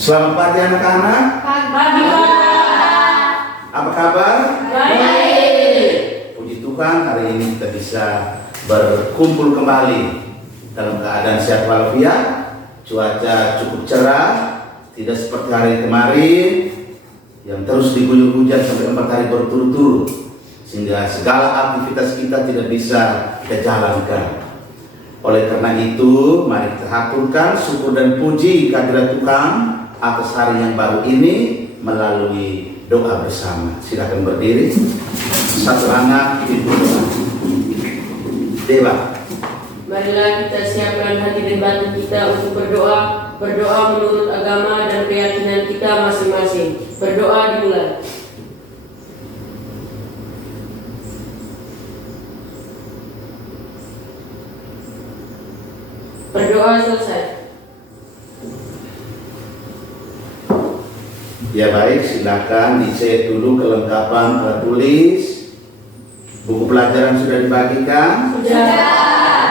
Selamat pagi anak-anak. Pagi, Pak. Apa kabar? Baik. Puji Tuhan, hari ini kita bisa berkumpul kembali dalam keadaan sehat walafiat. Cuaca cukup cerah, tidak seperti hari kemarin yang terus diguyur hujan sampai 4 hari berturut-turut, sehingga segala aktivitas kita tidak bisa kita jalankan. Oleh karena itu, mari kita haturkan syukur dan puji kehadirat Tuhan atas hari yang baru ini melalui doa bersama. Silakan berdiri. Satu anak itu doa. Dewa. Marilah kita siapkan hati dan batin kita untuk berdoa menurut agama dan keyakinan kita masing-masing. Berdoa dimulai. Berdoa selesai. Ya baik, silakan dicek dulu kelengkapan alat tulis. Buku pelajaran sudah dibagikan? Sudah.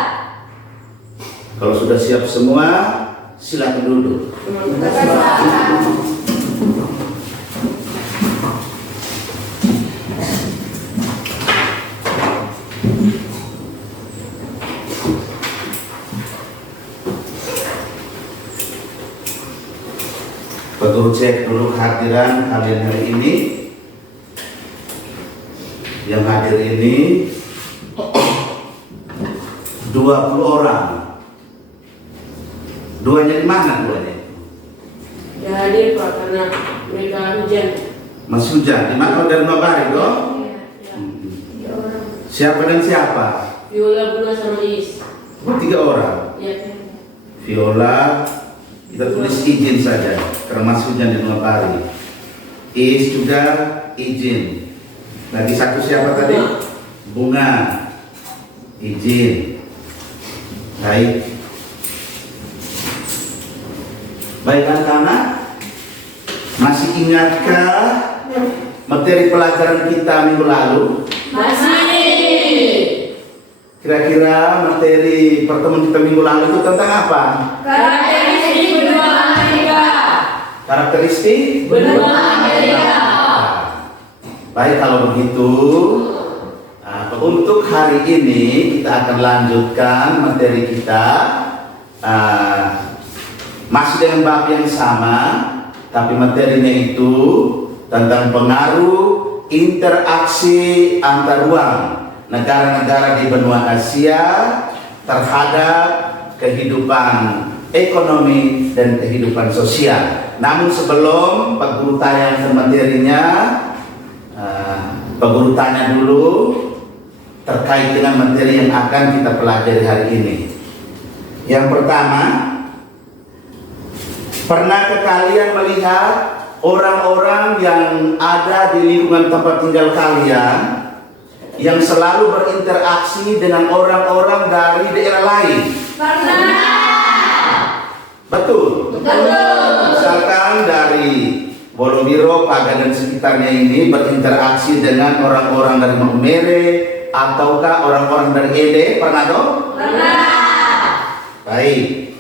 Kalau sudah siap semua, silakan duduk. Betul, cek dulu kehadiran kalian hari ini. Yang hadir ini 20 orang. Duanya di mana duanya? Ya hadir Pak, karena mereka hujan. Mas hujan, di mana dari Nobari toh? Ya. Siapa dan siapa? Viola, Buna, sama Is. 3 orang. Ya. Viola, kita tulis izin saja karena Mas hujan di Nobari. Is juga izin. Lagi satu siapa tadi? Bunga, izin. Baik. Baik anak-anak, masih ingatkah materi pelajaran kita minggu lalu? Masih. Kira-kira materi pertemuan kita minggu lalu itu tentang apa? Karakteristik benua Amerika. Karakteristik Benua Amerika. Baik, kalau begitu untuk hari ini kita akan lanjutkan materi kita masih dengan bab yang sama, tapi materinya itu tentang pengaruh interaksi antar ruang negara-negara di benua Asia terhadap kehidupan ekonomi dan kehidupan sosial. Namun sebelum Pak Guru tanya ke materinya, Pak Guru tanya dulu terkait dengan materi yang akan kita pelajari hari ini. Yang pertama, pernahkah kalian melihat orang-orang yang ada di lingkungan tempat tinggal kalian yang selalu berinteraksi dengan orang-orang dari daerah lain? Pernah. Betul. Misalkan dari Bolobiro, Paga dan sekitarnya ini berinteraksi dengan orang-orang dari Maumere ataukah orang-orang dari Ede, pernah dong? Pernah. Baik.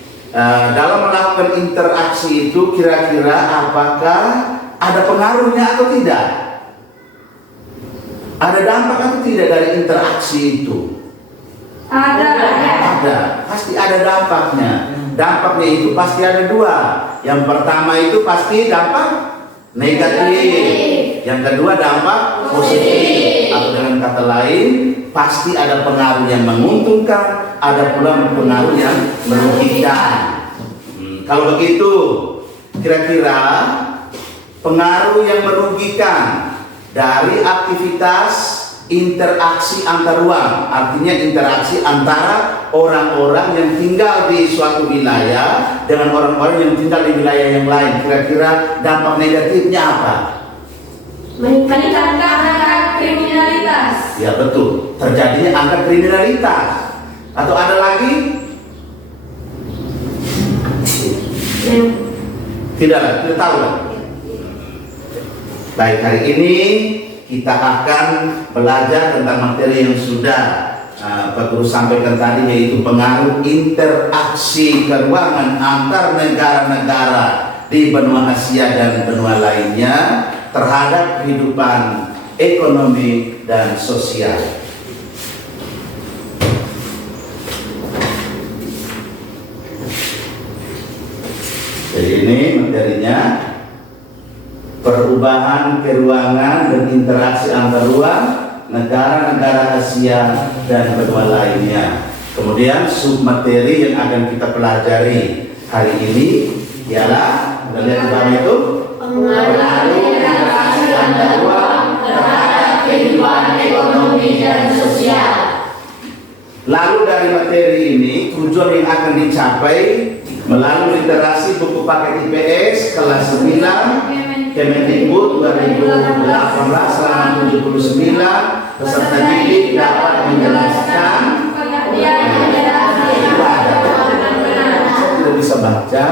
Dalam melakukan interaksi itu kira-kira apakah ada pengaruhnya atau tidak? Ada dampak atau tidak dari interaksi itu? Ada. Pasti ada dampaknya. Dampaknya itu pasti ada 2. Yang pertama itu pasti dampak negatif. Yang kedua dampak positif. Atau dengan kata lain, pasti ada pengaruh yang menguntungkan, ada pula pengaruh yang merugikan. Kalau begitu, kira-kira pengaruh yang merugikan dari aktivitas interaksi antar ruang, artinya interaksi antara orang-orang yang tinggal di suatu wilayah dengan orang-orang yang tinggal di wilayah yang lain, kira-kira dampak negatifnya apa? Meningkatkan angka kriminalitas. Ya betul, terjadinya angka kriminalitas. Atau ada lagi? Tidak tahu lah. Baik, hari ini kita akan belajar tentang materi yang sudah Pak Guru sampaikan tadi, yaitu pengaruh interaksi keuangan antar negara-negara di benua Asia dan benua lainnya terhadap kehidupan ekonomi dan sosial. Jadi ini materinya, perubahan keruangan dan interaksi antar ruang negara-negara Asia dan benua lainnya. Kemudian submateri yang akan kita pelajari hari ini ialah, kita lihat bawah itu, pengaruh interaksi antar ruang terhadap kehidupan ekonomi dan sosial. Lalu dari materi ini, tujuan yang akan dicapai melalui literasi buku paket IPS kelas 9 Kemendikbud 2018 halaman 79, peserta didik dapat menjelaskan. Tidak bisa baca.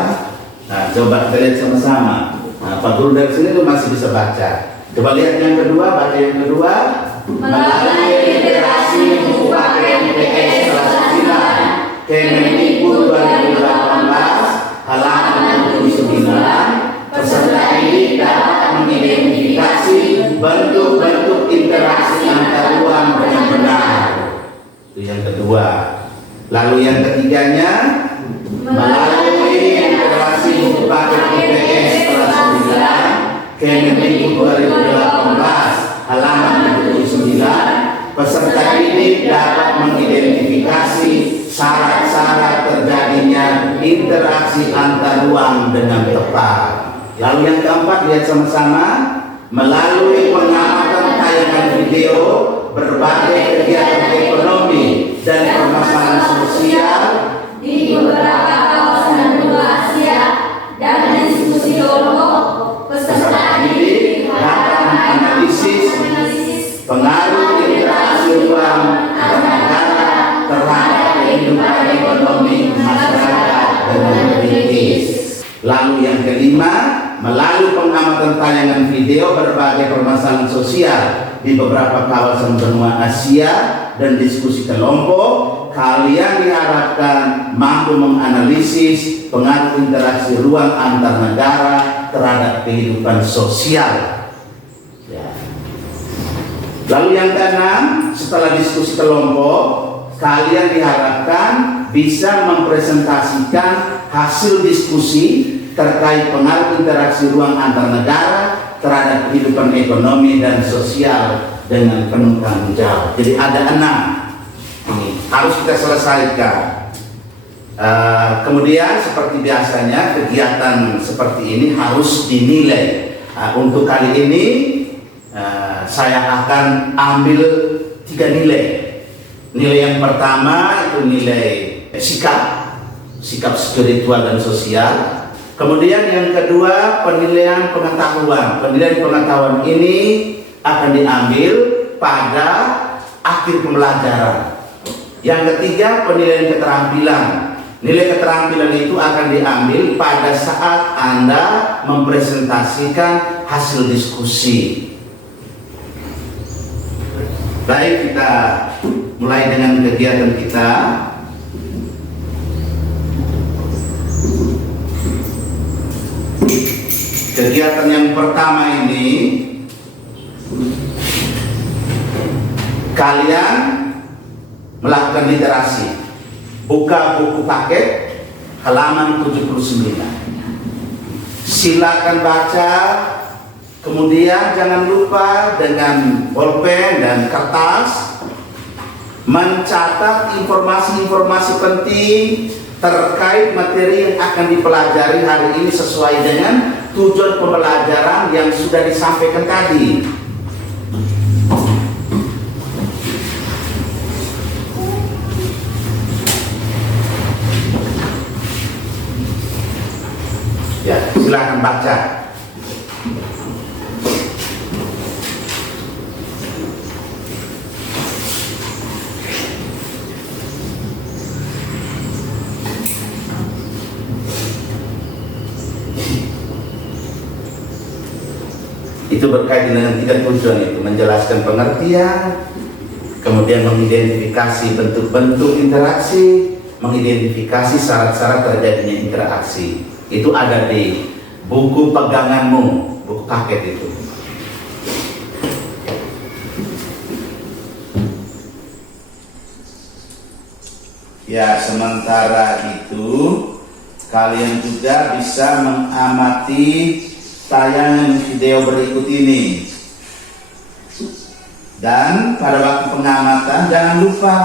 Nah, coba kita lihat sama-sama. Nah, Pak Guru dari sini tuh masih bisa baca. Coba lihat yang kedua, baca yang kedua. Melalui literasi buku paket IPS kelas 9 Kemendikbud 2018 halaman 79, peserta didik dapat mengidentifikasi bentuk-bentuk interaksi antar ruang dengan benar. Itu yang kedua. Lalu yang ketiganya, melalui literasi buku paket IPS kelas 9 Kemendikbud 2018 halaman 79, peserta didik dapat mengidentifikasi syarat-syarat terjadinya interaksi antar ruang dengan tepat. Lalu yang keempat, lihat sama-sama, melalui pengamatan tayangan video berbagai kegiatan ekonomi dan permasalahan sosial di beberapa kawasan benua Asia dan diskusi kelompok, peserta didik dapat menganalisis pengaruh interaksi ruang antar negara terhadap kehidupan ekonomi masyarakat dengan kritis. Lalu yang kelima, melalui pengamatan tayangan video berbagai permasalahan sosial di beberapa kawasan benua Asia dan diskusi kelompok, kalian diharapkan mampu menganalisis pengaruh interaksi ruang antar negara terhadap kehidupan sosial. Ya. Lalu yang keenam, setelah diskusi kelompok, kalian diharapkan bisa mempresentasikan hasil diskusi terkait pengaruh interaksi ruang antar negara terhadap kehidupan ekonomi dan sosial dengan penuh tanggung jawab. Jadi ada 6 ini harus kita selesaikan. Kemudian seperti biasanya kegiatan seperti ini harus dinilai. Untuk kali ini saya akan ambil 3 nilai. Nilai yang pertama itu nilai sikap spiritual dan sosial. Kemudian yang kedua penilaian pengetahuan. Penilaian pengetahuan ini akan diambil pada akhir pembelajaran. Yang ketiga penilaian keterampilan. Nilai keterampilan itu akan diambil pada saat Anda mempresentasikan hasil diskusi. Baik, kita mulai dengan kegiatan kita. Kegiatan yang pertama ini, kalian melakukan literasi. Buka buku paket halaman 79. Silakan baca. Kemudian jangan lupa dengan bolpen dan kertas mencatat informasi-informasi penting terkait materi yang akan dipelajari hari ini sesuai dengan tujuan pembelajaran yang sudah disampaikan tadi. Ya, silakan baca. Itu berkaitan dengan 3 tujuan itu, menjelaskan pengertian, kemudian mengidentifikasi bentuk-bentuk interaksi, mengidentifikasi syarat-syarat terjadinya interaksi. Itu ada di buku peganganmu, buku paket itu. Ya, sementara itu kalian juga bisa mengamati tayangan video berikut ini. Dan pada waktu pengamatan jangan lupa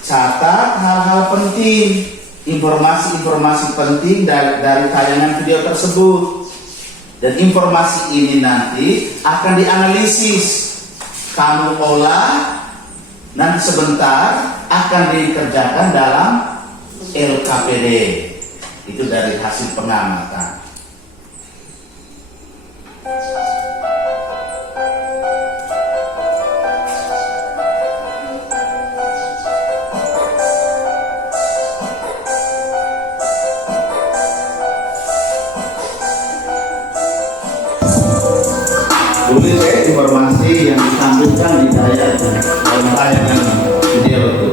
catat hal-hal penting, informasi-informasi penting dari tayangan video tersebut. Dan informasi ini nanti akan dianalisis, kamu olah, nanti sebentar akan dikerjakan dalam LKPD. Itu dari hasil pengamatan. Tulis informasi yang disampaikan di dalam tayangan video itu.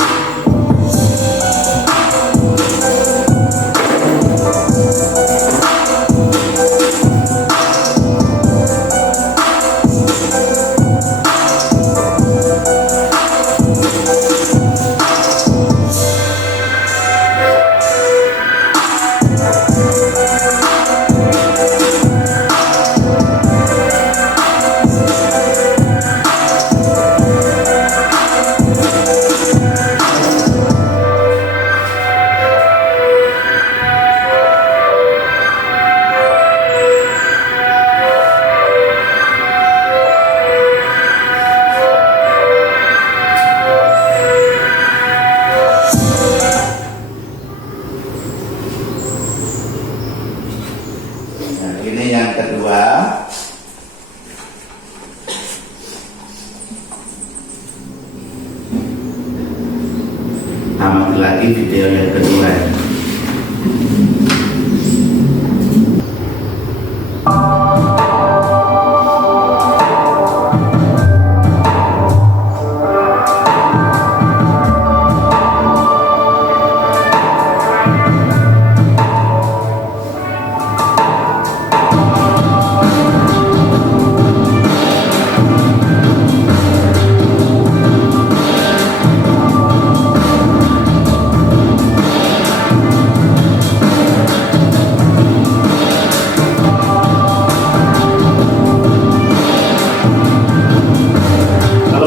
Ini yang kedua. Amati lagi video yang kedua.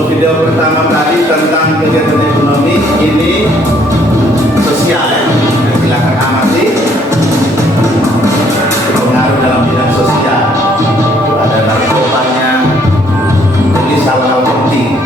Video pertama tadi tentang kegiatan ekonomi, ini sosial ya. Silakan amati pengaruh dalam bidang sosial. Ada narkobanya, tulis hal-hal penting.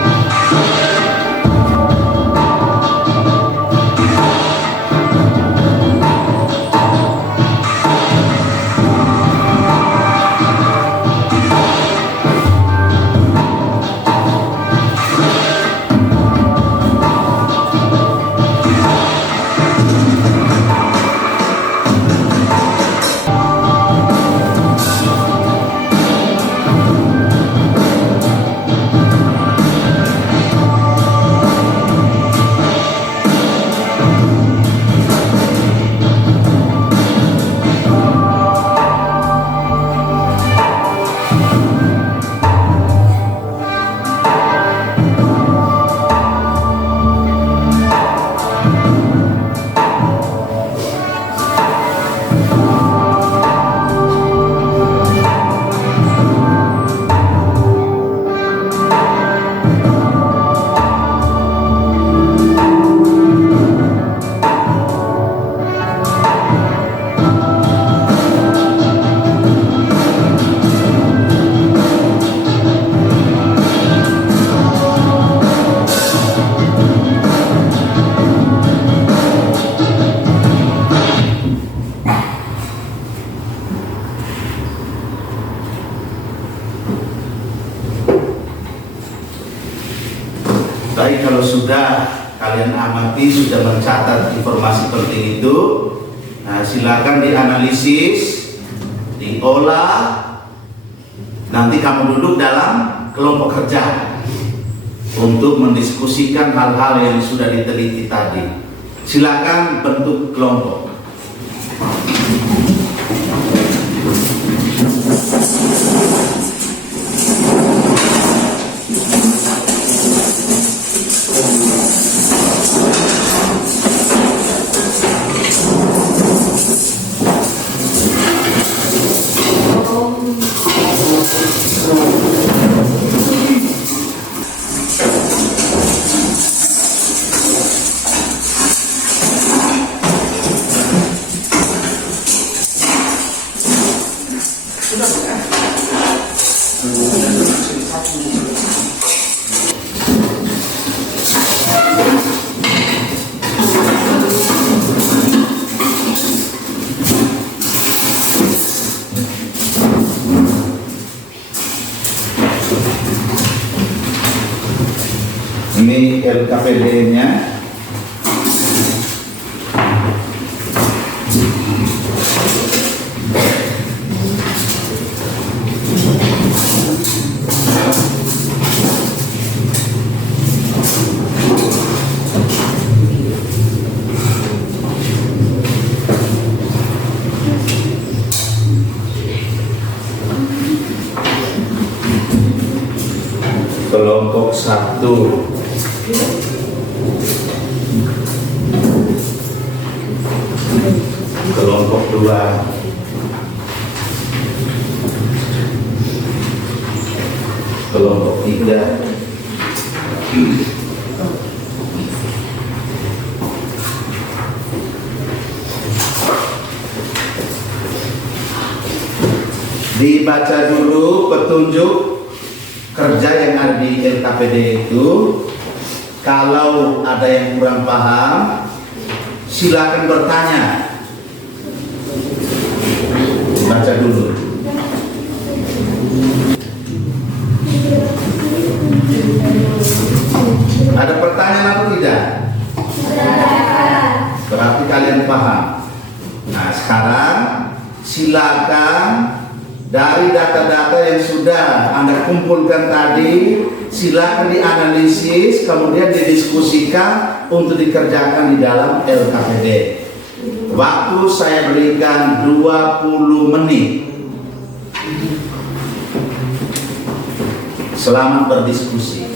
Baik, kalau sudah kalian amati, sudah mencatat informasi penting itu, nah, silakan dianalisis, diolah. Nanti kamu duduk dalam kelompok kerja untuk mendiskusikan hal-hal yang sudah diteliti tadi. Silakan bentuk kelompok. Ini LKPD-nya. Kelompok 1. Kelompok 2. Kelompok 3. Dibaca dulu petunjuk kerja yang ada di LKPD itu. Kalau ada yang kurang paham, silakan bertanya. Baca dulu. Ada pertanyaan atau tidak? Berarti kalian paham. Nah, sekarang silakan dari data-data yang sudah Anda kumpulkan tadi, silakan dianalisis, kemudian didiskusikan untuk dikerjakan di dalam LKPD. Waktu saya berikan 20 menit. Selamat berdiskusi.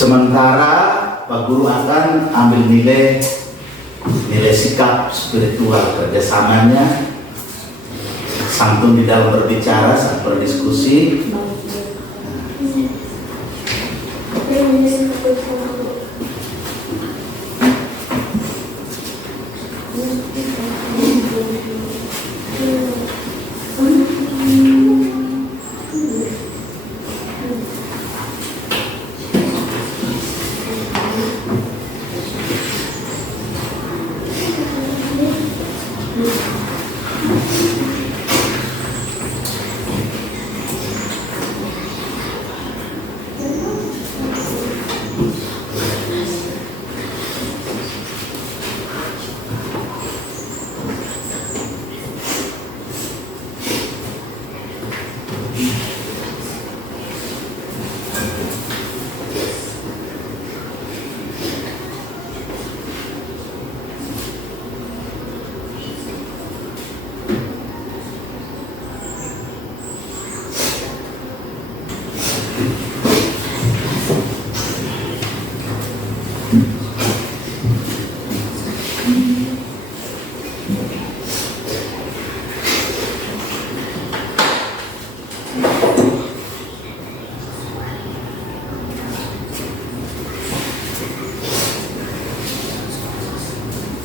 Sementara Pak Guru akan ambil nilai sikap spiritual kerjasamanya, santun di dalam berbicara saat berdiskusi.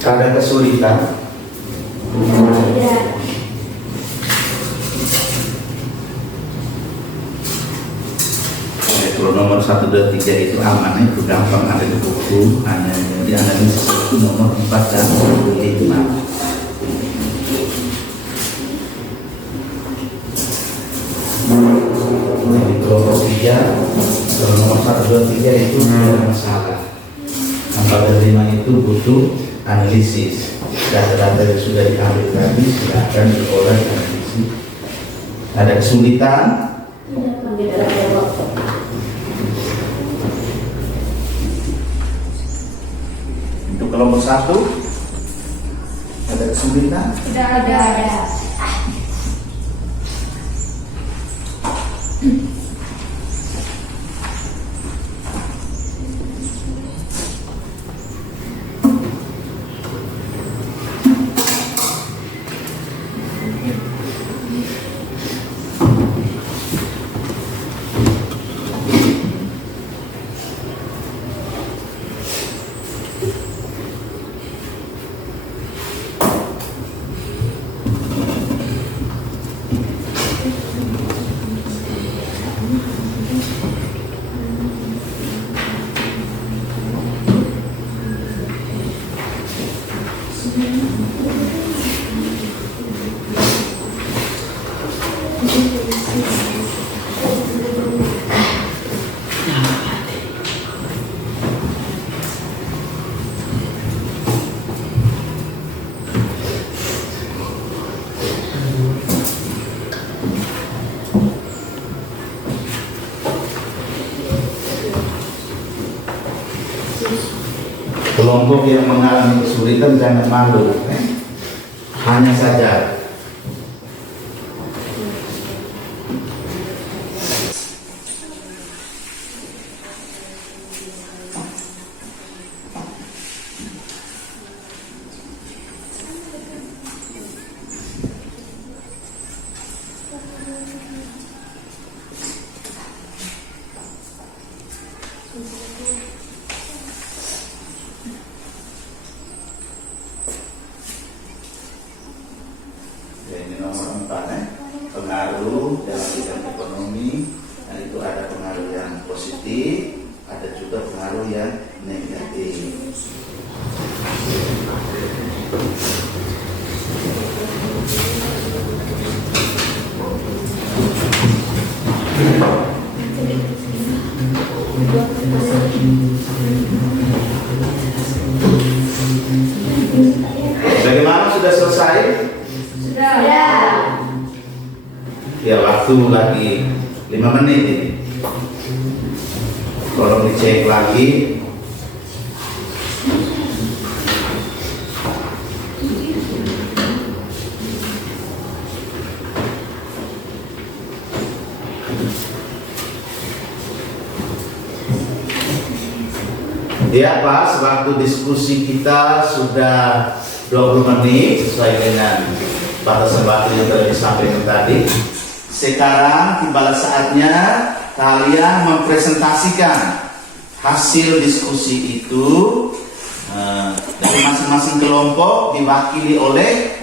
Ada kesulitan? Kalau nomor 1, 2, 3 itu amannya itu gampang, ada di buku, hanya dianalisis itu nomor 4 dan 5. 2, 3 itu tidak ada masalah. 4 dan 5 itu butuh analisis. Data-data yang sudah diambil tadi silakan diolah dan analisis. Ada kesulitan? Tidak ada waktu. Untuk kelompok 1 ada kesulitan? Tidak ada. Kelompok yang mengalami kesulitan jangan malu, hanya saja ini nomor 4 pengaruh dalam bidang ekonomi. Dan itu ada pengaruh yang positif, ada juga pengaruh yang negatif. Bagaimana, sudah selesai? Ya, waktu lagi 5 menit ini. Tolong dicek lagi. Ya, pas waktu diskusi kita sudah 20 menit sesuai dengan batasan waktu yang telah disampaikan tadi. Sekarang tiba saatnya kalian mempresentasikan hasil diskusi itu dari masing-masing kelompok diwakili oleh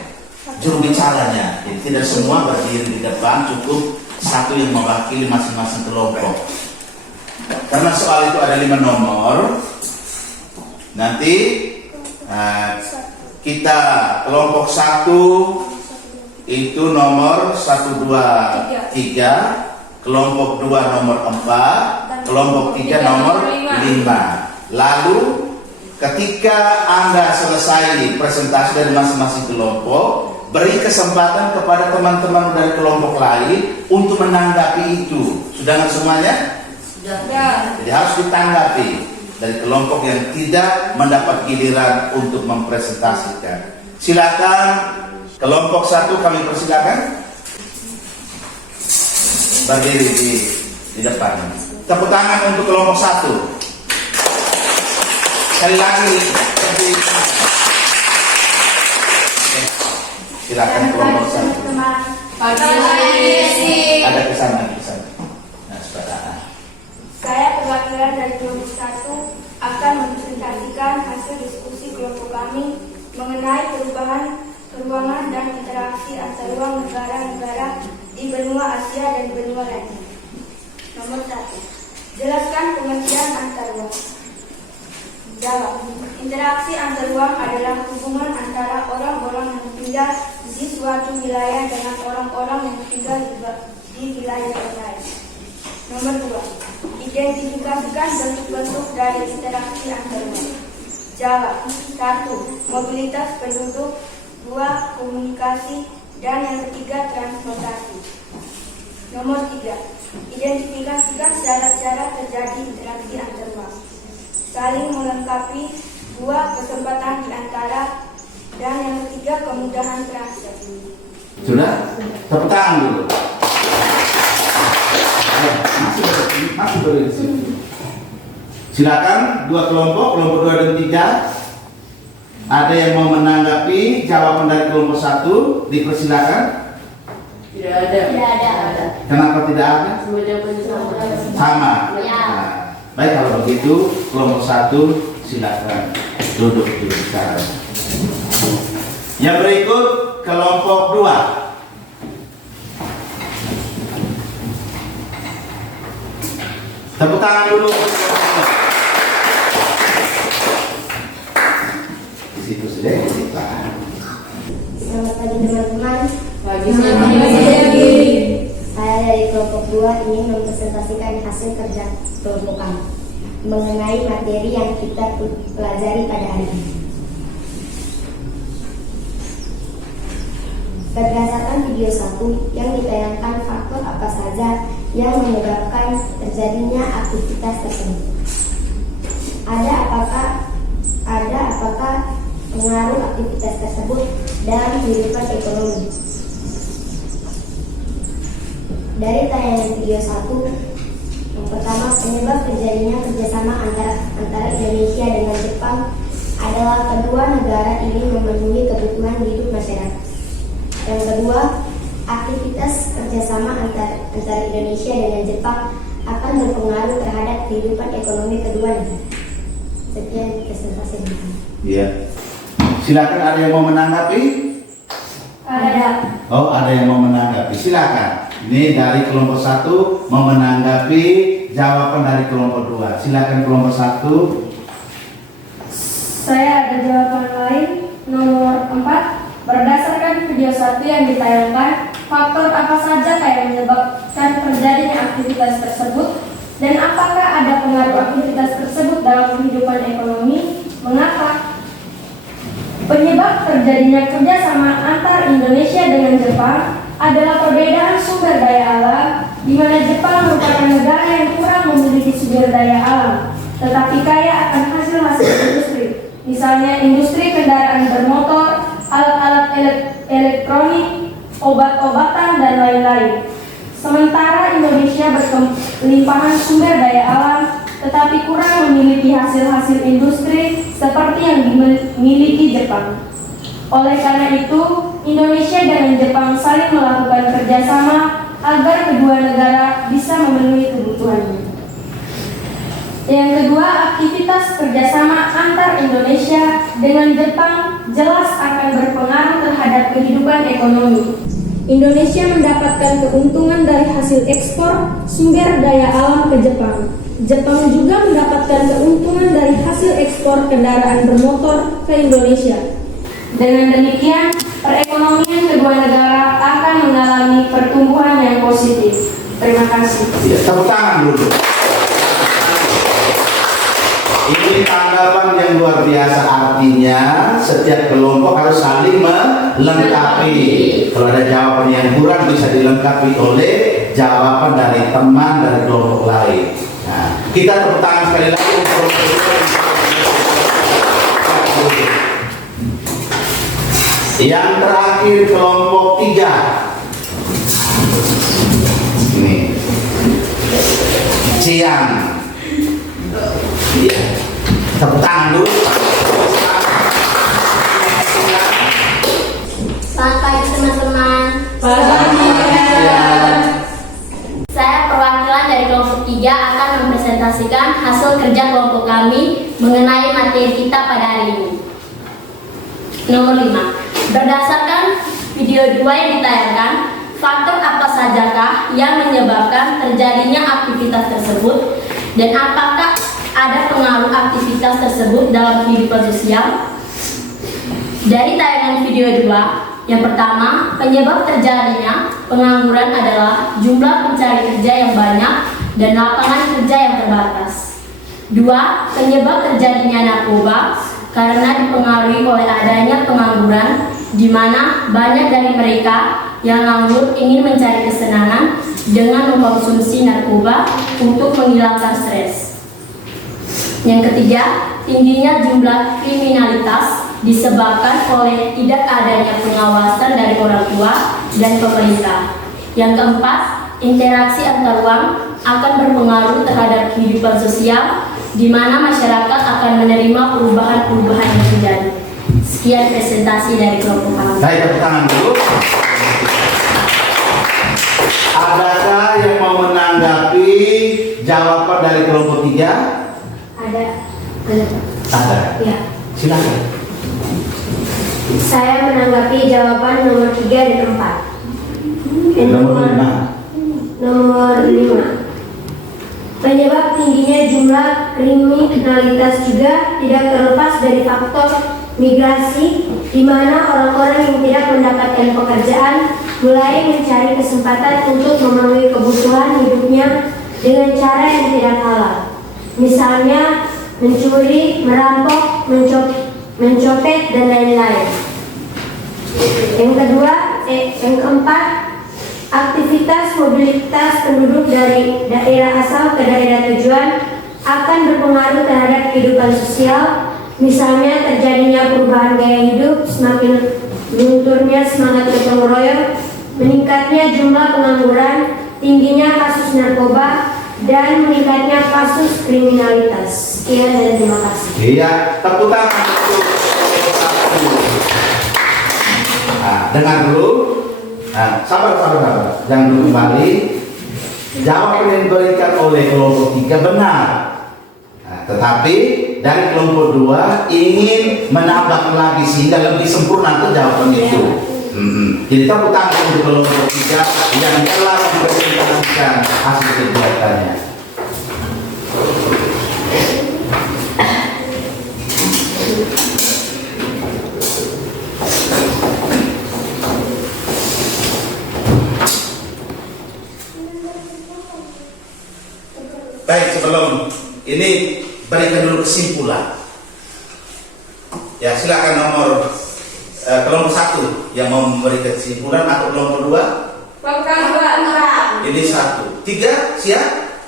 juru bicaranya. Jadi tidak semua berdiri di depan, cukup satu yang mewakili masing-masing kelompok. Karena soal itu ada 5 nomor, nanti kita kelompok 1 itu nomor 1, 2, 3, kelompok 2 nomor 4, kelompok 3 nomor 5. Lalu ketika Anda selesai presentasi dari masing-masing kelompok, beri kesempatan kepada teman-teman dari kelompok lain untuk menanggapi itu. Sudah nggak semuanya? Sudah. Jadi harus ditanggapi dari kelompok yang tidak mendapat giliran untuk mempresentasikan. Silakan kelompok 1 kami persilakan berdiri di depan. Tepuk tangan untuk kelompok 1. Sekali lagi berdiri. Silakan kelompok 1. Ada kesana. Nah, saudara. Saya perwakilan dari kelompok 1 akan mempresentasikan hasil diskusi kelompok kami mengenai perubahan ruangan dan interaksi antar ruang negara-negara di benua Asia dan benua lainnya. Nomor 1. Jelaskan pengertian antar ruang. Jawab. Interaksi antar ruang adalah hubungan antara orang-orang yang tinggal di suatu wilayah dengan orang-orang yang tinggal di wilayah yang lain. Nomor 2. Identifikasikan bentuk-bentuk dari interaksi antarumah. Jawab. 1. Mobilitas penduduk. 2. Komunikasi. Dan yang ketiga, transportasi. Nomor 3. Identifikasikan syarat-syarat terjadi interaksi antarumah. Saling melengkapi. 2. Kesempatan di antara. Dan yang ketiga, kemudahan transfer. Sudah? Tepuk tangan dulu. Masih boleh di sini. Silakan dua kelompok 2 dan 3. Ada yang mau menanggapi jawaban dari kelompok 1? Dipersilakan. Tidak ada. Tidak ada. Kenapa tidak ada? Semua jawabannya sama. Sama. Ya. Nah, baik, kalau begitu kelompok 1 silakan duduk sekarang. Yang berikut kelompok 2. Tepuk tangan dulu. Di situ sudah. Selamat pagi teman-teman. Pagi Saya dari kelompok 2 ingin mempresentasikan hasil kerja kelompok kami mengenai materi yang kita pelajari pada hari ini. Berdasarkan video 1 yang ditayangkan, faktor apa saja yang menyebabkan terjadinya aktivitas tersebut? Ada apakah pengaruh aktivitas tersebut dalam kehidupan ekonomi? Dari tayangan video 1, yang pertama, penyebab terjadinya kerjasama antara Indonesia dengan Jepang adalah kedua negara ini memenuhi kebutuhan hidup masyarakat. Yang kedua, aktivitas kerjasama antara Indonesia dengan Jepang akan berpengaruh terhadap kehidupan ekonomi kedua negara. Sekian presentasi saya. Iya. Silakan, ada yang mau menanggapi? Ada. Oh, ada yang mau menanggapi. Silakan. Ini dari kelompok 1 mau menanggapi jawaban dari kelompok 2. Silakan kelompok 1. Saya ada jawaban lain, nomor 4. Berdasarkan video 1 yang ditayangkan, faktor apa saja yang menyebabkan terjadinya aktivitas tersebut dan apakah ada pengaruh aktivitas tersebut dalam kehidupan ekonomi? Mengapa? Penyebab terjadinya kerjasama antar Indonesia dengan Jepang adalah perbedaan sumber daya alam, di mana Jepang merupakan negara yang kurang memiliki sumber daya alam, tetapi kaya akan hasil-hasil industri, misalnya industri kendaraan bermotor, alat-alat elektronik, obat-obatan, dan lain-lain. Sementara Indonesia berkelimpahan sumber daya alam, tetapi kurang memiliki hasil-hasil industri seperti yang dimiliki Jepang. Oleh karena itu, Indonesia dan Jepang saling melakukan kerjasama agar kedua negara bisa memenuhi kebutuhannya. Yang kedua, aktivitas kerjasama antar Indonesia dengan Jepang jelas akan berpengaruh terhadap kehidupan ekonomi. Indonesia mendapatkan keuntungan dari hasil ekspor sumber daya alam ke Jepang. Jepang juga mendapatkan keuntungan dari hasil ekspor kendaraan bermotor ke Indonesia. Dengan demikian, perekonomian kedua negara akan mengalami pertumbuhan yang positif. Terima kasih. Ya, tepuk tangan dulu. Ini tanggapan yang luar biasa, artinya setiap kelompok harus saling melengkapi. Kalau ada jawaban yang kurang bisa dilengkapi oleh jawaban dari teman dari kelompok lain. Nah, kita tepuk tangan sekali lagi untuk kelompok kedua. Yang terakhir kelompok 3. Ini Cian. Iya. Tepuk tangan dulu. Selamat pagi teman-teman. Saya perwakilan dari kelompok 3 akan mempresentasikan hasil kerja kelompok kami mengenai materi kita pada hari ini. Nomor 5. Berdasarkan video 2 yang ditayangkan, faktor apa sajakah yang menyebabkan terjadinya aktivitas tersebut dan apakah ada pengaruh aktivitas tersebut dalam kehidupan sosial? Dari tayangan video 2, yang pertama, penyebab terjadinya pengangguran adalah jumlah pencari kerja yang banyak dan lapangan kerja yang terbatas. 2. Penyebab terjadinya narkoba karena dipengaruhi oleh adanya pengangguran, di mana banyak dari mereka yang nganggur ingin mencari kesenangan dengan mengkonsumsi narkoba untuk menghilangkan stres. Yang ketiga, tingginya jumlah kriminalitas disebabkan oleh tidak adanya pengawasan dari orang tua dan pemerintah. Yang keempat, interaksi antar ruang akan berpengaruh terhadap kehidupan sosial, di mana masyarakat akan menerima perubahan-perubahan yang terjadi. Sekian presentasi dari kelompok kami. Baik, tepuk tangan dulu. Adakah yang mau menanggapi jawaban dari kelompok 3? Ada. Ada. Ya. Silakan. Saya menanggapi jawaban nomor 3 dan 4. Nomor 5. Nomor 5. Penyebab tingginya jumlah kriminalitas juga tidak terlepas dari faktor migrasi, di mana orang-orang yang tidak mendapatkan pekerjaan mulai mencari kesempatan untuk memenuhi kebutuhan hidupnya dengan cara yang tidak halal. Misalnya mencuri, merampok, mencopet, dan lain-lain. Yang keempat, aktivitas mobilitas penduduk dari daerah asal ke daerah tujuan akan berpengaruh terhadap kehidupan sosial, misalnya terjadinya perubahan gaya hidup, semakin lunturnya semangat gotong royong, meningkatnya jumlah pengangguran, tingginya kasus narkoba, dan meningkatnya kasus kriminalitas. Sekian dan terima kasih. Iya, tepuk tangan untuk dengar dulu. Sabar. Jangan dulu kembali. Jawaban yang diberikan oleh kelompok 3 benar. Tetapi dari kelompok 2 ingin menambah lagi sehingga lebih sempurna itu jawaban itu. Jadi tepuk tangan untuk kelompok 3 yang telah mempresentasikan hasil kegiatannya. Baik, sebelum ini berikan dulu kesimpulan. Ya, silakan nomor kelompok 1 yang mau memberikan kesimpulan atau kelompok 2? Kelompok 2. Ini 1. 3 siap?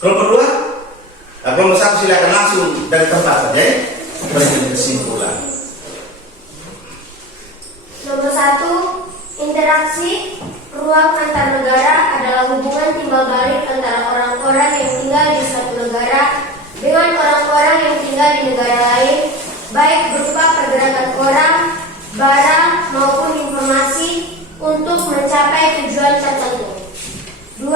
Kelompok 2? Kelompok 1 silakan langsung dari tempat saja ya. Berikan kesimpulan. Nomor 1, interaksi ruang antar negara adalah hubungan timbal balik antara orang-orang yang tinggal di suatu negara dengan orang-orang yang tinggal di negara lain, baik berupa pergerakan orang, barang, maupun informasi untuk mencapai tujuan tertentu. 2.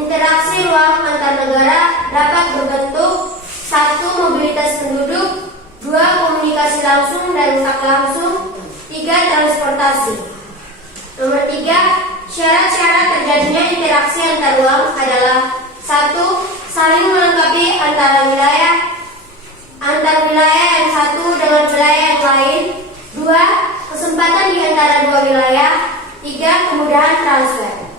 Interaksi ruang antar negara dapat berbentuk 1. Mobilitas penduduk, 2. Komunikasi langsung dan tak langsung, 3. Transportasi. Nomor 3. Syarat-syarat terjadinya interaksi antar ruang adalah 1. Saling melengkapi antara wilayah yang satu dengan wilayah yang lain, 2. Kesempatan di antara dua wilayah, 3. Kemudahan transfer.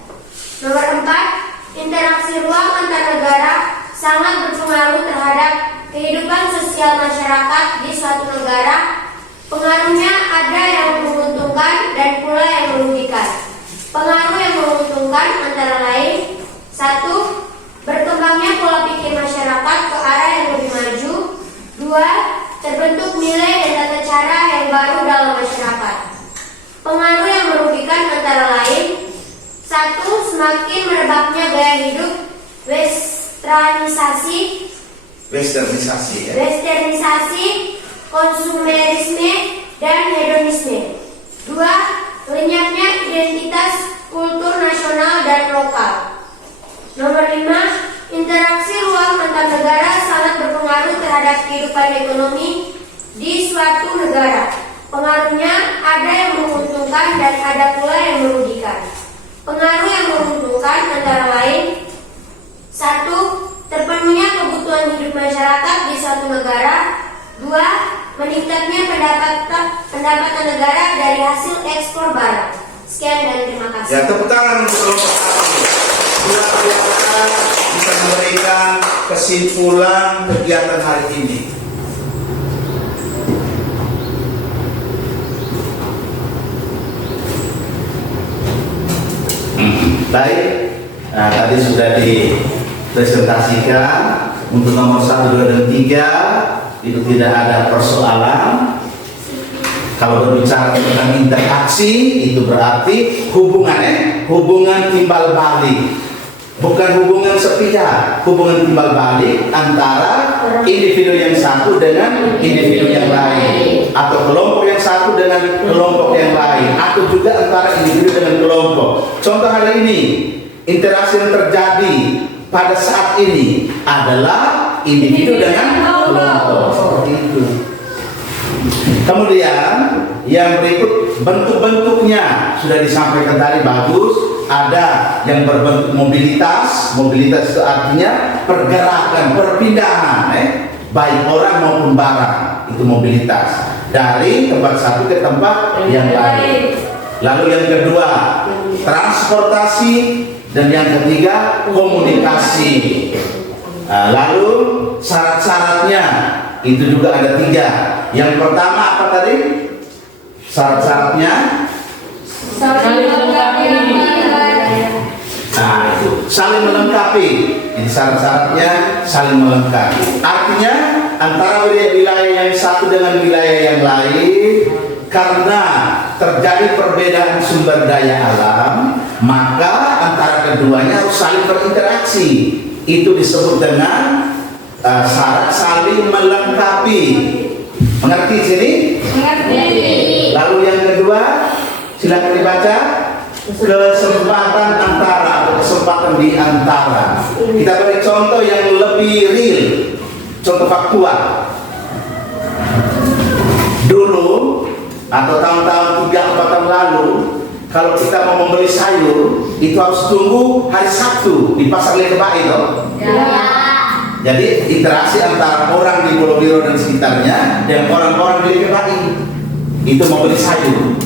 Nomor 4. Interaksi ruang antar negara sangat berpengaruh terhadap kehidupan sosial masyarakat di suatu negara. Pengaruhnya ada yang menguntungkan dan pula yang merugikan. Pengaruh yang menguntungkan antara lain 1. Berkembangnya pola pikir masyarakat ke arah yang lebih maju, 2. Terbentuk nilai dan tata cara yang baru dalam masyarakat. Pengaruh yang merugikan antara lain 1. Semakin merebaknya gaya hidup westernisasi, konsumerisme, dan hedonisme. 2. Lenyapnya identitas kultur nasional dan lokal. Nomor 5. Interaksi ruang antar negara sangat berpengaruh terhadap kehidupan ekonomi di suatu negara. Pengaruhnya ada yang menguntungkan dan ada pula yang merugikan. Pengaruh yang menguntungkan antara lain 1. Terpenuhnya kebutuhan hidup masyarakat di suatu negara. 2. Meningkatnya pendapatan negara dari hasil ekspor barang. Sekian dan terima kasih. Ya, tepuk tangan untuk kelompok 1. kesimpulan kegiatan hari ini? Baik, tadi sudah dipresentasikan untuk nomor 1, 2, dan 3 itu tidak ada persoalan. Kalau berbicara tentang interaksi itu berarti hubungan timbal balik, bukan hubungan sepihak, hubungan timbal balik antara individu yang satu dengan individu yang lain, atau kelompok yang satu dengan kelompok yang lain, atau juga antara individu dengan kelompok. Contoh hari ini, interaksi yang terjadi pada saat ini adalah individu dengan kelompok, seperti itu. Kemudian yang berikut bentuk-bentuknya sudah disampaikan tadi, bagus. Ada yang berbentuk mobilitas. Mobilitas itu artinya pergerakan, perpindahan, baik orang maupun barang, itu mobilitas dari tempat satu ke tempat yang lain. Lalu yang kedua, transportasi, dan yang ketiga, komunikasi. Lalu syarat-syaratnya itu juga ada 3. Yang pertama apa tadi? Syarat-syaratnya Saling melengkapi. nah itu saling melengkapi. Ini syarat-syaratnya saling melengkapi. Artinya antara wilayah yang satu dengan wilayah yang lain, karena terjadi perbedaan sumber daya alam, maka antara keduanya harus saling berinteraksi. Itu disebut dengan syarat saling melengkapi. Mengerti sini? Mengerti. Lalu yang kedua, silakan dibaca. Kesempatan antara atau kesempatan di antara. Kita beri contoh yang lebih real, contoh faktual. Dulu atau tahun-tahun 3-4 tahun lalu, kalau kita mau membeli sayur itu harus tunggu hari Sabtu di pasar Lekebak itu. Jadi interaksi antara orang di Pulau Biro dan sekitarnya dan orang-orang di Lekebak itu mau beli sayur.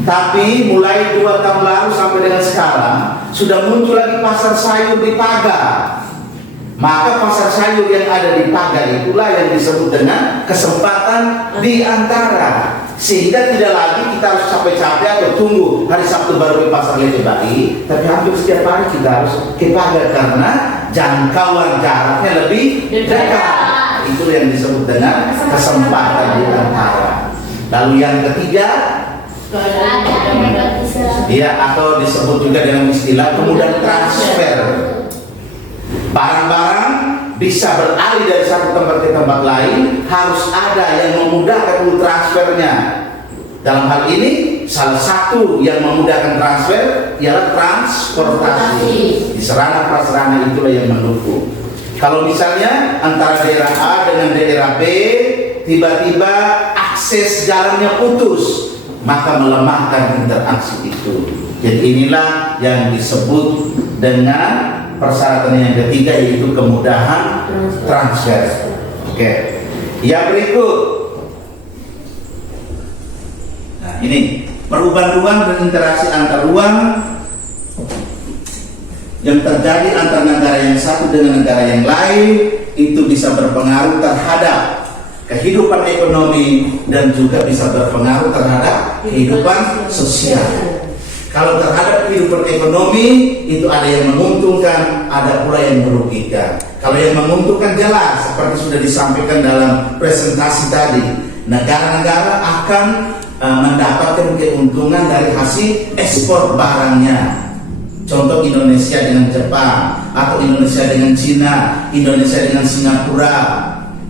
Tapi mulai 2 tahun lalu sampai dengan sekarang sudah muncul lagi pasar sayur di Paga. Maka pasar sayur yang ada di Paga itulah yang disebut dengan kesempatan di antara. Sehingga tidak lagi kita harus capek-capek atau tunggu hari Sabtu baru ke pasar Lekebak, tapi hampir setiap hari kita harus ke Paga karena jangkauan jaraknya lebih dekat. Itu yang disebut dengan kesempatan di antara. Lalu yang ketiga, ya, atau disebut juga dengan istilah kemudahan transfer. Barang-barang bisa beralih dari satu tempat ke tempat lain, harus ada yang memudahkan untuk transfernya. Dalam hal ini, salah satu yang memudahkan transfer ialah transportasi. Di sarana-prasarana itulah yang mendukung. Kalau misalnya antara daerah A dengan daerah B, tiba-tiba akses jalannya putus, maka melemahkan interaksi itu. Jadi inilah yang disebut dengan persyaratan yang ketiga, yaitu kemudahan transfer. Oke. Yang berikut. Nah, ini perubahan ruang dan interaksi antar ruang yang terjadi antara negara yang satu dengan negara yang lain itu bisa berpengaruh terhadap kehidupan ekonomi dan juga bisa berpengaruh terhadap kehidupan sosial. Kalau terhadap kehidupan ekonomi itu ada yang menguntungkan, ada pula yang merugikan. Kalau yang menguntungkan jelas seperti sudah disampaikan dalam presentasi tadi, negara-negara akan mendapatkan keuntungan dari hasil ekspor barangnya. Contoh Indonesia dengan Jepang, atau Indonesia dengan Cina, Indonesia dengan Singapura.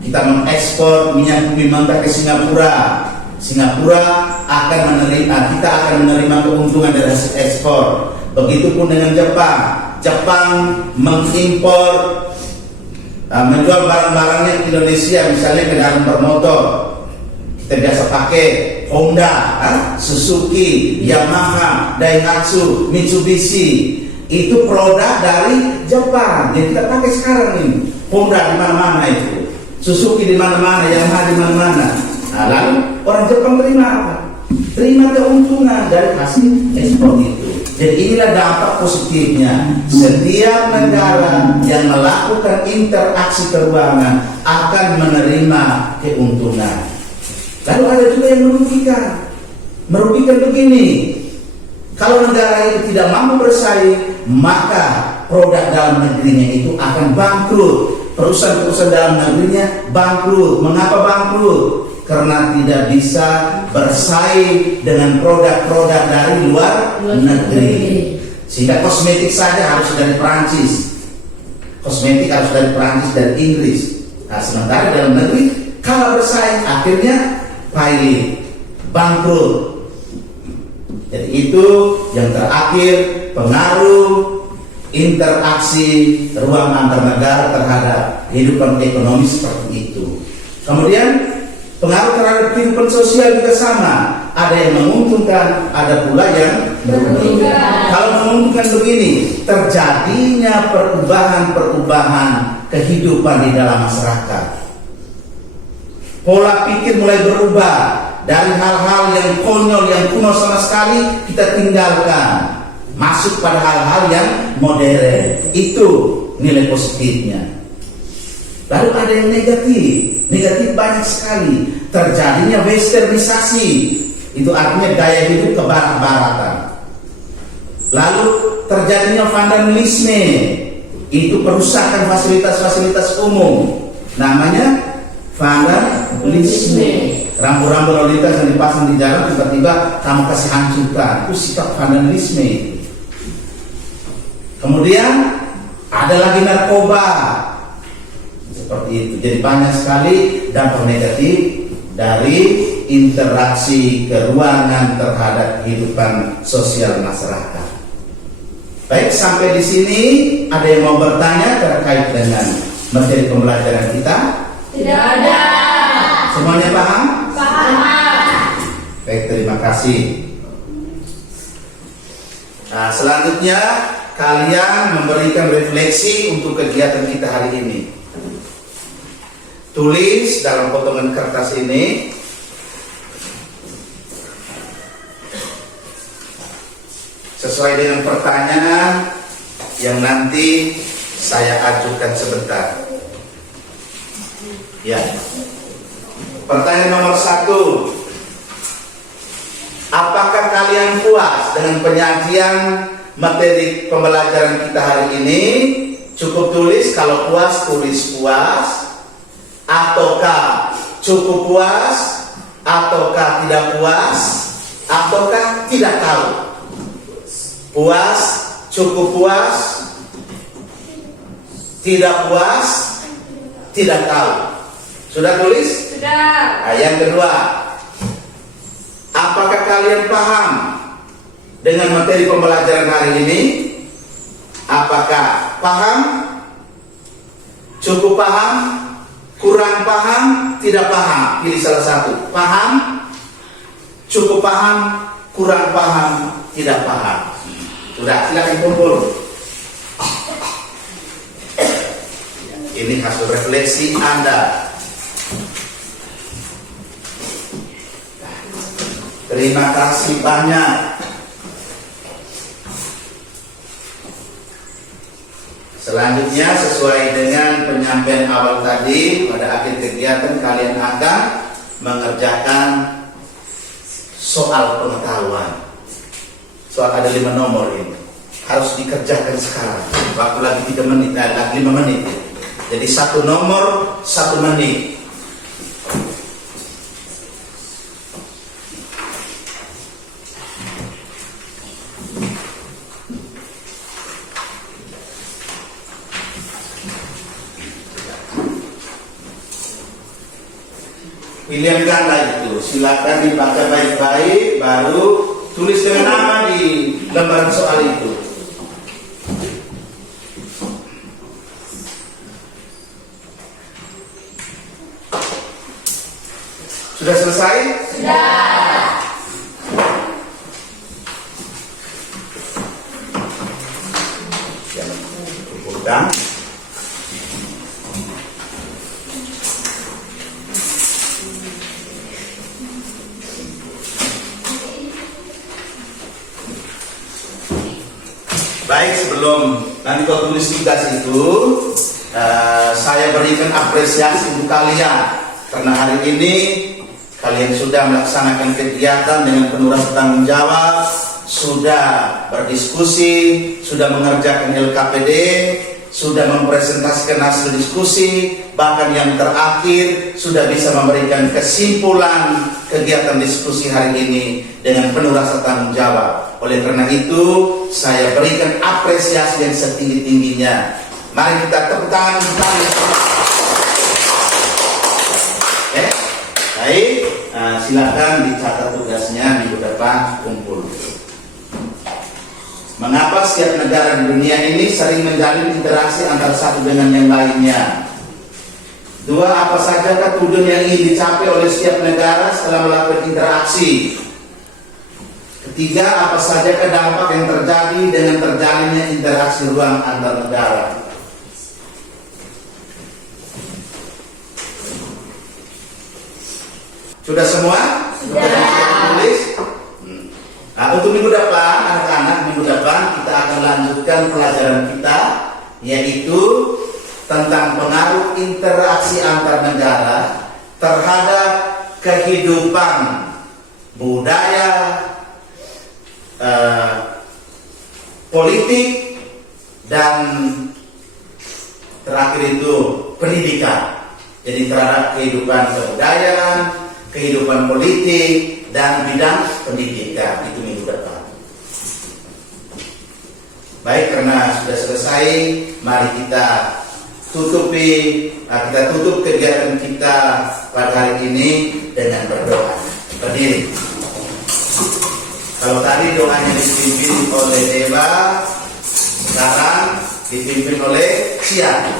Kita mengekspor minyak bumi mentah ke Singapura. Singapura akan menerima, kita akan menerima keuntungan dari hasil ekspor. Begitupun dengan Jepang. Jepang mengimpor, menjual barang-barangnya ke Indonesia, misalnya kendaraan bermotor. Kita biasa pakai Honda, Suzuki, Yamaha, Daihatsu, Mitsubishi. Itu produk dari Jepang. Jadi kita pakai sekarang ini. Honda di mana-mana itu. Suzuki di mana-mana, Yamaha di mana-mana. Nah, lalu orang Jepang terima apa? Terima keuntungan dari hasil ekspor itu. Jadi inilah dampak positifnya. Setiap negara yang melakukan interaksi keuangan akan menerima keuntungan. Lalu ada juga yang merugikan. Merugikan begini. Kalau negara itu tidak mampu bersaing, maka produk dalam negerinya itu akan bangkrut. Perusahaan-perusahaan dalam negerinya bangkrut. Mengapa bangkrut? Karena tidak bisa bersaing dengan produk-produk dari luar negeri. Sehingga kosmetik saja harus dari Perancis, kosmetik harus dari Perancis dan Inggris. Nah, sementara dalam negeri kalau bersaing akhirnya pilot, bangkrut. Jadi itu yang terakhir, pengaruh interaksi ruang antar negara terhadap kehidupan ekonomi seperti itu. Kemudian pengaruh terhadap kehidupan sosial juga sama. Ada yang menguntungkan, ada pula yang merugikan. Kalau menguntungkan begini, terjadinya perubahan-perubahan kehidupan di dalam masyarakat. Pola pikir mulai berubah. Dari hal-hal yang konyol, yang kuno sama sekali, kita tinggalkan. Masuk pada hal-hal yang modern. Itu nilai positifnya. Lalu ada yang negatif. Negatif banyak sekali. Terjadinya westernisasi. Itu artinya gaya hidup ke barat-baratan. Lalu terjadinya vandalisme. Itu perusakan fasilitas-fasilitas umum. Namanya vandalisme. Rambu-rambu lalu lintas yang dipasang di jalan tiba-tiba kamu kasih hancurkan. Itu sikap vandalisme. Kemudian ada lagi narkoba. Seperti itu. Jadi banyak sekali dampak negatif dari interaksi keruangan terhadap kehidupan sosial masyarakat. Baik, sampai di sini ada yang mau bertanya terkait dengan materi pembelajaran kita? Tidak ada. Semuanya paham? Paham. Baik, terima kasih. Nah, selanjutnya kalian memberikan refleksi untuk kegiatan kita hari ini. Tulis dalam potongan kertas ini sesuai dengan pertanyaan yang nanti saya ajukan sebentar. Ya. Pertanyaan nomor 1. Apakah kalian puas dengan penyajian materi pembelajaran kita hari ini? Cukup tulis, kalau puas tulis puas. Ataukah cukup puas, ataukah tidak puas, ataukah tidak tahu? Puas, cukup puas, tidak puas, tidak tahu. Sudah tulis? Sudah. Nah, yang kedua, apakah kalian paham dengan materi pembelajaran hari ini? Apakah paham? Cukup paham? Kurang paham? Tidak paham? Pilih salah satu. Paham? Cukup paham? Kurang paham? Tidak paham? Sudah, silakan kumpul. Ini hasil refleksi Anda. Terima kasih banyak. Selanjutnya sesuai dengan penyampaian awal tadi, pada akhir kegiatan kalian akan mengerjakan soal pengetahuan. Soal ada 5 nomor ini harus dikerjakan sekarang. Waktu lagi 3 menit, lagi 5 menit. Jadi 1 nomor 1 menit. Pilihan ganda itu silakan dibaca baik-baik, baru tulis dengan nama di lembaran soal itu. Sudah selesai? Sudah. Ya, kumpulkan. Baik, sebelum nanti kau tulis tugas itu, saya berikan apresiasi untuk kalian karena hari ini kalian sudah melaksanakan kegiatan dengan penuh rasa tanggung jawab, sudah berdiskusi, sudah mengerjakan LKPD, sudah mempresentasikan hasil diskusi, bahkan yang terakhir sudah bisa memberikan kesimpulan kegiatan diskusi hari ini dengan penuh rasa tanggung jawab. Oleh karena itu, saya berikan apresiasi yang setinggi-tingginya. Mari kita tepuk tangan. Baik, silakan dicatat tugasnya minggu depan kumpul. Mengapa setiap negara di dunia ini sering menjalin interaksi antara satu dengan yang lainnya? 2. Apa sajakah tujuan yang ingin dicapai oleh setiap negara setelah melakukan interaksi? 3. Apa sajakah dampak yang terjadi dengan terjalinnya interaksi ruang antar negara? Sudah semua? Sudah tulis? Nah, untuk minggu depan, anak-anak, minggu depan kita akan lanjutkan pelajaran kita, yaitu tentang pengaruh interaksi antar negara terhadap kehidupan budaya, politik, dan terakhir itu pendidikan. Jadi terhadap kehidupan kebudayaan, kehidupan politik, dan bidang pendidikan itu minggu depan. Baik, karena sudah selesai, mari kita tutup kegiatan kita pada hari ini dengan berdoa. Berdiri. Kalau tadi doanya dipimpin oleh Dewa, sekarang dipimpin oleh Sia.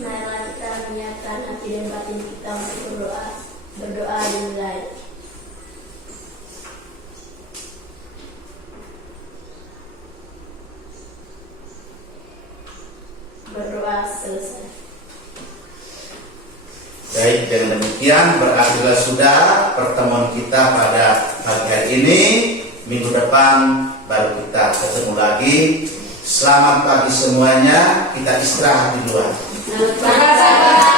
Marilah kita menyiapkan hati dan batin kita untuk berdoa dimulai. Berdoa selesai. Baik, dengan demikian berakhirlah sudah pertemuan kita pada pagi hari ini. Minggu depan baru kita ketemu lagi. Selamat pagi semuanya. Kita istirahat di luar. Selamat pagi.